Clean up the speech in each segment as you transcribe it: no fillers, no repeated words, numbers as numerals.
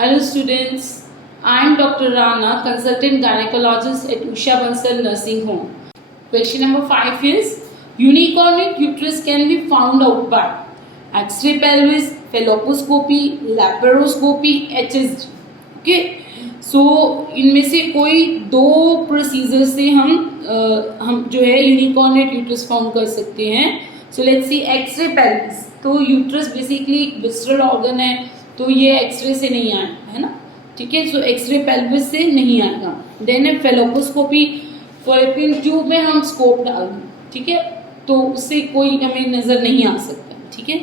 Hello students, I am Dr. Rana, consultant gynecologist at Usha Bansal Nursing Home. Question number 5 is, unicornate uterus can be found out by X-ray pelvis, falloposcopy, laparoscopy, HSG. Okay, so इनमें से कोई दो procedure से हम जो है यूनिकॉर्नेट uterus found कर सकते हैं. So let's see x-ray pelvis. तो यूट्रस बेसिकली विसरल ऑर्गन है, तो ये एक्सरे से नहीं आया है ना. ठीक है, सो एक्सरे पेल्विस से नहीं आएगा. देन है फेलोपोस्कोपी. फॉलोपियन ट्यूब में हम स्कोप डाल दें, ठीक है, तो उससे कोई हमें नजर नहीं आ सकता. ठीक है,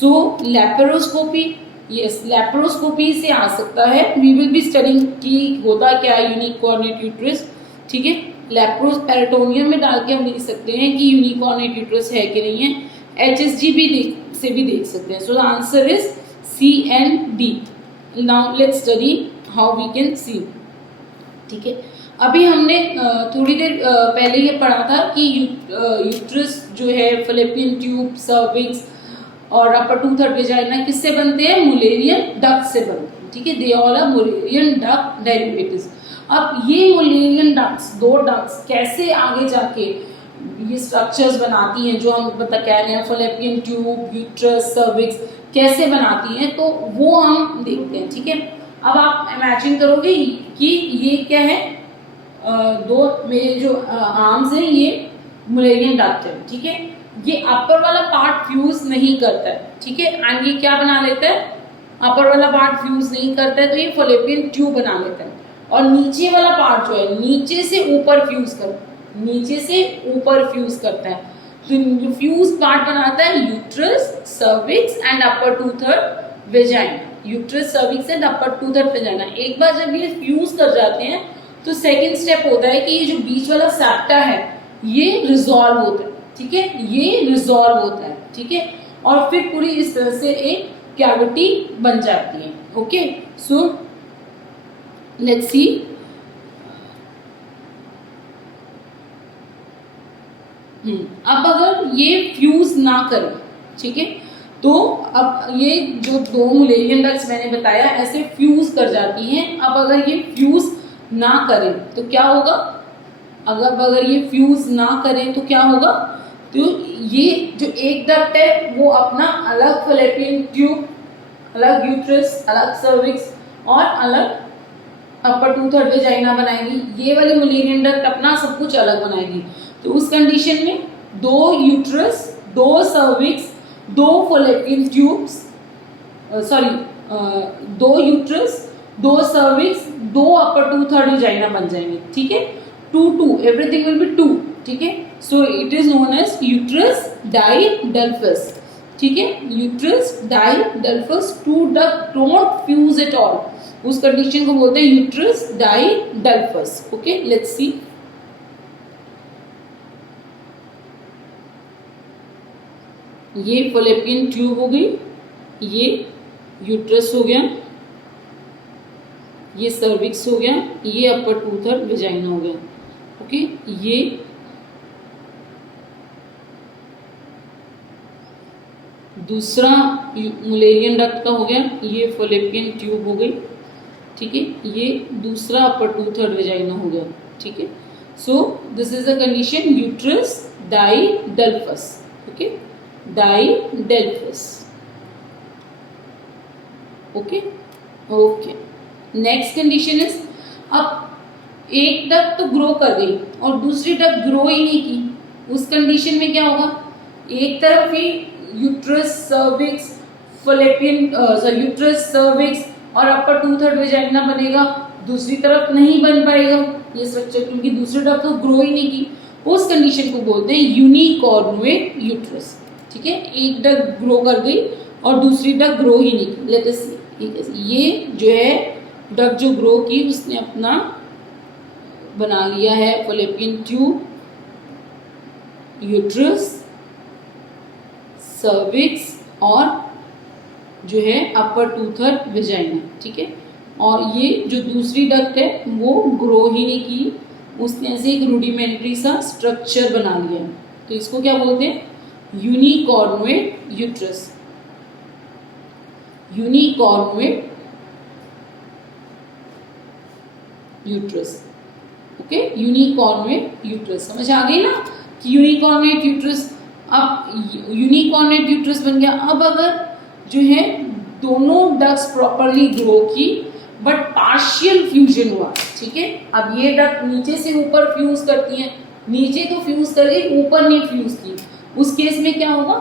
सो लैपेरोस्कोपी, यस लैप्रोस्कोपी से आ सकता है. वी विल बी स्टडिंग कि होता क्या है यूनिकॉर्नेट यूट्रस. ठीक है, लैप्रोस पेरिटोनियम में डाल के हम देख सकते हैं कि यूनिकॉर्नेट यूट्रस है कि नहीं है. HSG से भी देख सकते हैं. So the answer is C and D. Now let's study how we can see. ठीक है, अभी हमने थोड़ी देर पहले ये पढ़ा था कि यूट्रस जो है फैलोपियन ट्यूब, सर्विक्स और अपर टू थर्ड वेजाइना किससे बनते हैं? मुलेरियन डक्ट से बनते हैं. ठीक है, they all are Mullerian duct derivatives. अब ये मुलेरियन डक्ट्स, दो डक्ट्स कैसे आगे जाके ये स्ट्रक्चर्स बनाती हैं जो हम कह रहे हैं, फैलोपियन ट्यूब, यूट्रस, सर्विक्स कैसे बनाती हैं, तो वो हम देखते हैं. ठीक है, अब आप इमेजिन करोगे कि ये क्या है, दो मेरे जो आर्म्स हैं ये मुलेरियन डक्ट है. ठीक है, ये अपर वाला पार्ट फ्यूज नहीं करता है. ठीक है, एंड ये क्या बना लेता है? अपर वाला पार्ट फ्यूज नहीं करता है, तो ये फैलोपियन ट्यूब बना लेता है. और नीचे वाला पार्ट जो है नीचे से ऊपर फ्यूज करता है, नीचे से ऊपर फ्यूज करता है. तो जो फ्यूज पार्ट बनाता है uterus, cervix and upper two third vagina. Uterus, cervix and upper two third vagina. एक बार जब ये फ्यूज कर जाते हैं तो सेकेंड स्टेप होता है कि ये जो बीच वाला सेप्टा है ये रिजॉल्व होता है. ठीक है, ये रिजॉल्व होता है. ठीक है, और फिर पूरी इस तरह से एक कैविटी बन जाती है. ओके, सो लेट्स सी. अब अगर ये फ्यूज ना करे, ठीक है, तो अब ये जो दो मुलेरियन डक्ट्स मैंने बताया ऐसे फ्यूज कर जाती हैं. अब अगर ये फ्यूज ना करें तो क्या होगा? अगर ये फ्यूज ना करें तो क्या होगा? तो ये जो एक डक्ट है वो अपना अलग फैलोपियन ट्यूब, अलग यूट्रस, अलग सर्विक्स और अलग अपर टू थर्ड वेजाइना बनाएगी. ये वाली मुलेरियन डक्ट अपना सब कुछ अलग बनाएगी. तो उस कंडीशन में दो यूट्रस, दो सर्विक्स, दो फैलोपियन ट्यूब्स, दो यूट्रस, दो सर्विक्स, दो अपर टू थर्ड वेजाइना बन जाएंगे. ठीक है, 2 एवरीथिंग विल बी 2. ठीक है, so it is known as uterus didelphys. ठीक है, uterus didelphys. Two duct don't fuse at all, उस कंडीशन को बोलते हैं uterus didelphys. Okay, let's see. ये फैलोपियन ट्यूब हो गई, ये यूट्रस हो गया, ये सर्विक्स हो गया, ये अपर टू थर्ड वेजाइना हो गया. ओके, ये दूसरा मुलेरियन डक्ट का हो गया, ये फैलोपियन ट्यूब हो गई. ठीक है, ये दूसरा अपर टू थर्ड वेजाइना हो गया. ठीक है, so this is the condition uterus didelphys. Okay, didelphys. Okay okay. Next condition is, अब एक डक्ट तो ग्रो कर गई और दूसरी डक्ट ग्रो ही नहीं की. उस कंडीशन में क्या होगा? एक तरफ ही uterus, cervix, fallopian uterus, cervix और अपर टू थर्ड वेजाइना बनेगा, दूसरी तरफ नहीं बन पाएगा ये स्ट्रक्चर, क्योंकि दूसरी डक्ट तो ग्रो ही नहीं की. उस कंडीशन को बोलते हैं यूनिकॉर्नुएट यूट्रस. ठीक है, एक डक्ट ग्रो कर गई और दूसरी डक्ट ग्रो ही नहीं की. लेट अस सी, ये जो है डक्ट जो ग्रो की उसने अपना बना लिया है फैलोपियन ट्यूब, यूट्रस, सर्विक्स और जो है अपर टू थर्ड वेजाइना. ठीक है, और ये जो दूसरी डक्ट है वो ग्रो ही नहीं की, उसने ऐसे एक रूडिमेंट्री सा स्ट्रक्चर बना लिया. तो इसको क्या बोलते हैं? Unicornuate uterus. Unicornuate uterus. Okay, unicornuate uterus. समझ आ गई ना कि यूनिकॉर्नुएट यूट्रस। अब यूनिकॉर्नुएट यूट्रस बन गया। अब अगर जो है दोनों डक्ट्स प्रॉपरली ग्रो की बट पार्शियल फ्यूजन हुआ, ठीक है। अब ये डक्ट नीचे से ऊपर फ्यूज करती है, नीचे तो फ्यूज कर गई, ऊपर नहीं फ्यूज की, उस केस में क्या होगा,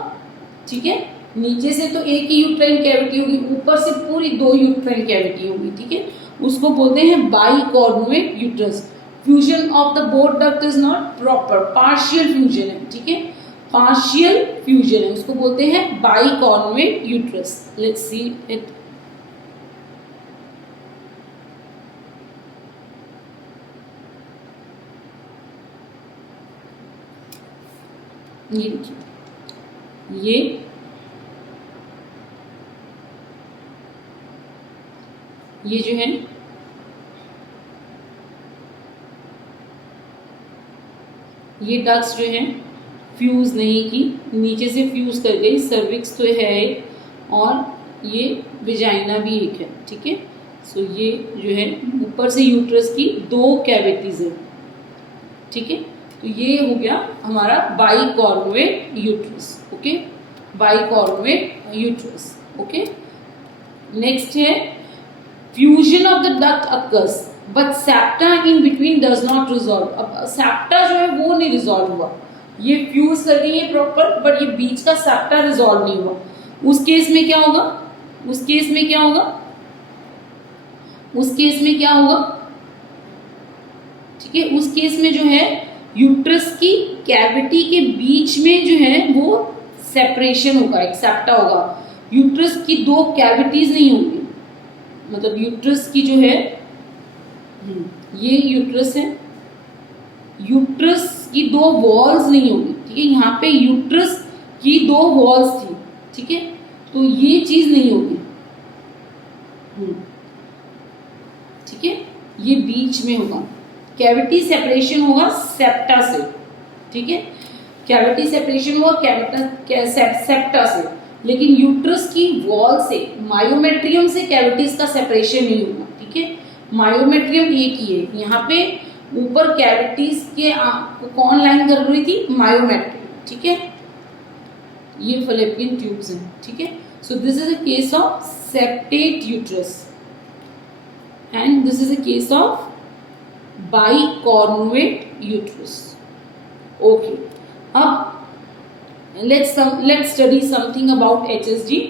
ठीक है, नीचे से तो एक ही यूट्राइन कैविटी होगी, ऊपर से पूरी 2 यूट्राइन कैविटी होगी, ठीक है। उसको बोलते हैं bicornuate uterus. Fusion of the both duct is not proper, partial fusion है, ठीक है, पार्शियल फ्यूजन है, उसको बोलते हैं bicornuate uterus. Let's see it. ये देखिए, ये जो है ये डक्ट्स जो है फ्यूज नहीं की, नीचे से फ्यूज कर गई, सर्विक्स तो है और ये विजाइना भी एक है, ठीक है। सो ये जो है ऊपर से यूट्रस की 2 कैविटीज है, ठीक है। तो ये हो गया हमारा bicornuate uterus. Okay, bicornuate uterus. Okay, next है fusion of the duct occurs but septa in between does not resolve. अब सेप्टा जो है वो नहीं रिजॉल्व हुआ, ये फ्यूज कर गई है प्रॉपर बट ये बीच का सेप्टा रिजॉल्व नहीं हुआ। उस केस में क्या होगा, उस केस में क्या होगा, उस केस में क्या होगा, ठीक है। उस केस में जो है यूट्रस की कैविटी के बीच में जो है वो सेपरेशन होगा, एक सेप्टा होगा। यूट्रस की 2 कैविटीज नहीं होंगी, मतलब यूट्रस की जो है ये यूट्रस है, यूट्रस की 2 वॉल्स नहीं होगी, ठीक है। यहाँ पे यूट्रस की 2 वॉल्स थी, ठीक है, तो ये चीज नहीं होगी, ठीक है, ये बीच में होगा। कैविटी सेपरेशन होगा सेप्टा से, ठीक है, कैविटी सेपरेशन हुआ सेप्टा से, लेकिन यूट्रस की वॉल से, मायोमेट्रियम से कैविटीज का सेपरेशन नहीं होगा, ठीक है। मायोमेट्रियम एक ही है, यहाँ पे ऊपर कैविटीज के कौन लाइन कर रही थी, मायोमेट्रियम, ठीक है। ये फैलोपियन ट्यूब्स हैं, ठीक है। So this is a case of septate uterus and this is a case of bicornuate uterus. Okay, अब let's study something about HSG।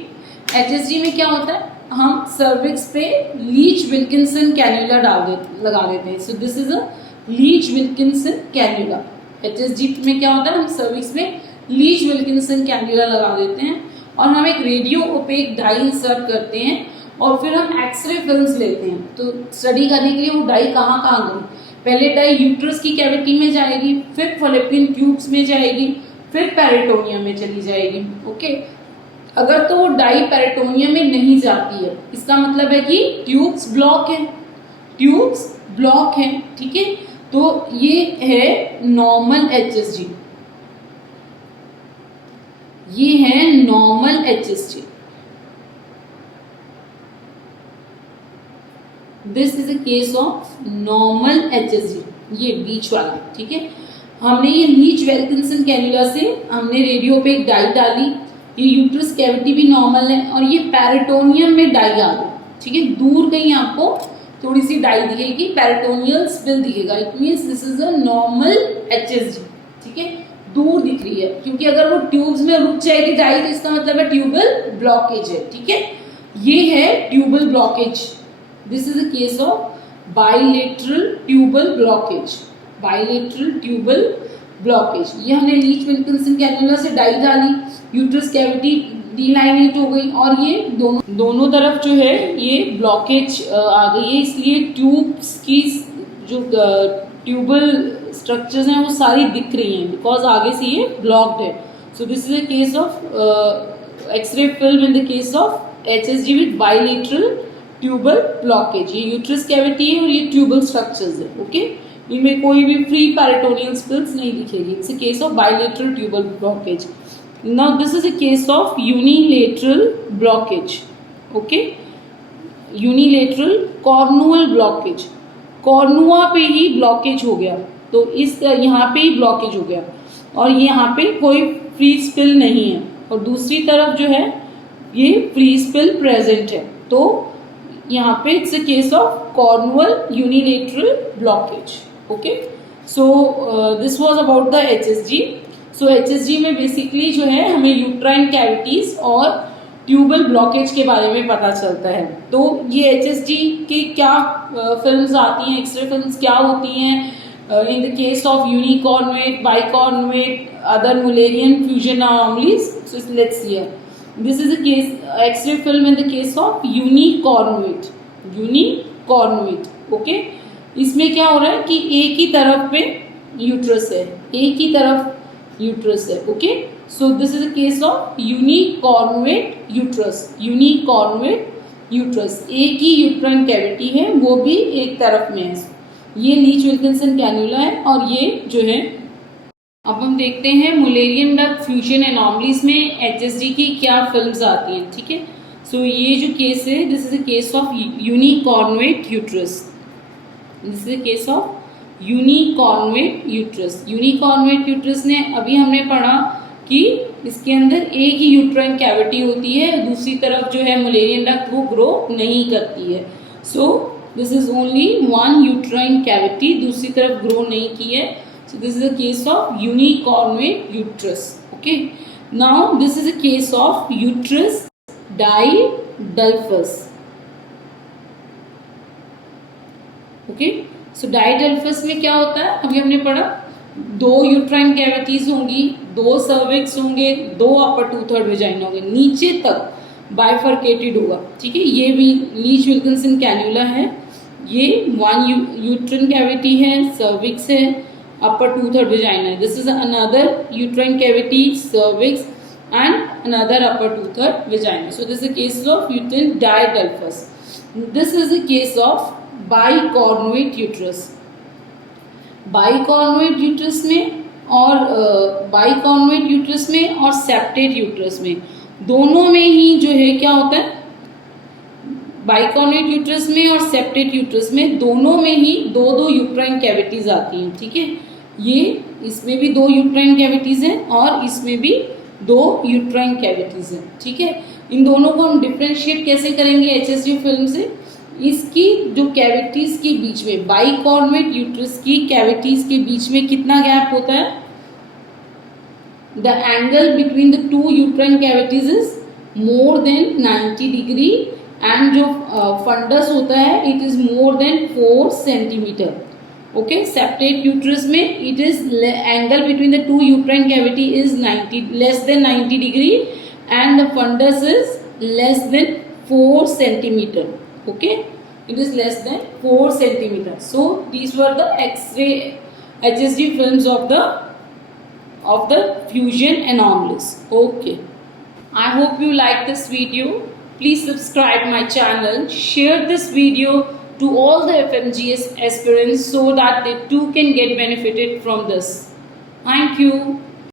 HSG में क्या होता है, हम सर्विक्स पे लीच विल्किंसन कैन्युला लगा देते हैं। So this is a Leech Wilkinson cannula. HSG में क्या होता है, हम सर्विक्स में लीच विल्किंसन कैन्युला लगा देते हैं और हम एक रेडियो ओपेक डाई इंसर्ट करते हैं और फिर हम एक्सरे फिल्म्स लेते हैं, तो स्टडी करने के लिए वो डाई कहाँ कहाँ गई। पहले डाई यूट्रस की कैविटी में जाएगी, फिर फैलोपियन ट्यूब्स में जाएगी, फिर पेरिटोनियम में चली जाएगी। ओके, अगर तो वो डाई पेरिटोनियम में नहीं जाती है, इसका मतलब है कि ट्यूब्स ब्लॉक है, ट्यूब्स ब्लॉक है, ठीक है। तो ये है नॉर्मल HSG, ये है normal HSG। This is a case of normal HSG, ये बीच वाला, ठीक है। हमने ये लीच विल्किंसन कैन्युला से हमने रेडियो पे एक डाई डाली, ये यूट्रस कैविटी भी नॉर्मल है और ये पेरिटोनियम में डाई आ गई, ठीक है। दूर कहीं आपको थोड़ी सी डाई दिखेगी, पेरिटोनियल स्पिल दिखेगा, it means this is a normal HSG, ठीक है। दूर दिख रही है क्योंकि अगर वो ट्यूब्स में रुक जाएगी डाई तो इसका मतलब है ट्यूबल ब्लॉकेज है, ठीक है। ये है tubal blockage. This is a case of bilateral tubal blockage, bilateral tubal blockage. ये हमने लीच विल्किंसन कैन्युला से डाई डाली, यूट्रस कैविटी डीलाइनेट हो गई और ये दोनों तरफ जो है ये ब्लॉकेज आ गई है, इसलिए ट्यूब्स की जो ट्यूबल स्ट्रक्चर्स हैं वो सारी दिख रही हैं बिकॉज आगे से ये ब्लॉक्ड है। So this is a case of x-ray film in the case of HSG with bilateral tubal blockage. ये यूट्रस कैविटी है और ये ट्यूबल स्ट्रक्चर्स है, ओके। इनमें कोई भी फ्री पेरिटोनियल स्पिल्स नहीं दिखेगी। It's a case of bilateral tubal blockage. Now this is a case of unilateral blockage, okay, unilateral cornual blockage, कॉर्नुआ पे ही ब्लॉकेज हो गया, तो इस यहाँ पे ही ब्लॉकेज हो गया और यहाँ पे कोई फ्री स्पिल नहीं है, और दूसरी तरफ जो है ये फ्री स्पिल प्रेजेंट है, तो यहाँ पे it's a case of cornual unilateral blockage. Okay, so this was about the HSG. So HSG में बेसिकली जो है हमें यूट्राइन कैविटीज और ट्यूबल ब्लॉकेज के बारे में पता चलता है. तो ये HSG की क्या फिल्म्स आती हैं, एक्सरे फिल्म्स क्या होती हैं इन the case of unicornuate, bicornuate, other Mullerian fusion anomalies. So let's see here. This is a case X-ray film in the case of unicornuate. Unicornuate, okay? इसमें क्या हो रहा है कि एक ही तरफ पे यूट्रस है, एक ही तरफ यूट्रस है. Okay, so this is a case of unicornuate uterus. Unicornuate uterus, एक ही यूट्राइन कैविटी है, वो भी एक तरफ में है. ये लीच विल्किंसन कैन्युला है और ये जो है. अब हम देखते हैं मुलेरियन डक्ट फ्यूजन एनॉमलीज में HSG की क्या फिल्म्स आती हैं. ठीक है, सो ये जो केस है, this is a case of unicornuate uterus. This is a case of unicornuate uterus. Unicornuate uterus ने अभी हमने पढ़ा कि इसके अंदर एक ही यूट्राइन कैविटी होती है, दूसरी तरफ जो है मुलेरियन डक्ट वो ग्रो नहीं करती है. So this is only one uterine cavity, दूसरी तरफ ग्रो नहीं की है. So this is a case of unicornuate uterus. Okay. Now this is a case of uterus didelphus. Okay. So didelphus में क्या होता है, अभी हमने पढ़ा दो यूट्राइन कैविटीज होंगी, दो सर्विक्स होंगे, दो अपर टू थर्ड वेजाइना होंगे, नीचे तक बाइफर्केटेड होगा. ठीक है, ये भी लीच विल्किंसन कैन्युला है. ये वन यूट्राइन कैविटी है, सर्विक्स है, upper two-third vagina. This is another uterine cavity, cervix, and another upper two-third vagina. So this is a case of uterine didelphus. This is a case of bicornuate uterus. Bicornuate uterus में और bicornuate uterus में और septate uterus में, दोनों में ही जो है क्या होता है, बाइकॉर्नुएट यूट्रस में और सेप्टेट यूट्रस में दोनों में ही दो दो यूट्राइन कैविटीज आती हैं. ठीक है, ये इसमें भी दो यूट्राइन कैविटीज हैं और इसमें भी दो यूट्राइन कैविटीज हैं. ठीक है, इन दोनों को हम डिफ्रेंशिएट कैसे करेंगे HSG फिल्म से. इसकी जो कैविटीज के बीच में, बाइकॉर्नुएट यूट्रस की कैविटीज के बीच में कितना गैप होता है, the angle between the two uterine cavities is more than 90 degree and जो फंडस होता है it is more than 4 centimeter. Okay, septate uterus में it is angle between the two uterine cavity is less than 90 degree and the fundus is less than 4 centimeter. Okay, it is less than 4 centimeter. So these were the X ray HSG films of the fusion anomalies. Okay, I hope you like this video. Please subscribe my channel, share this video to all the FMGS aspirants so that they too can get benefited from this. Thank you.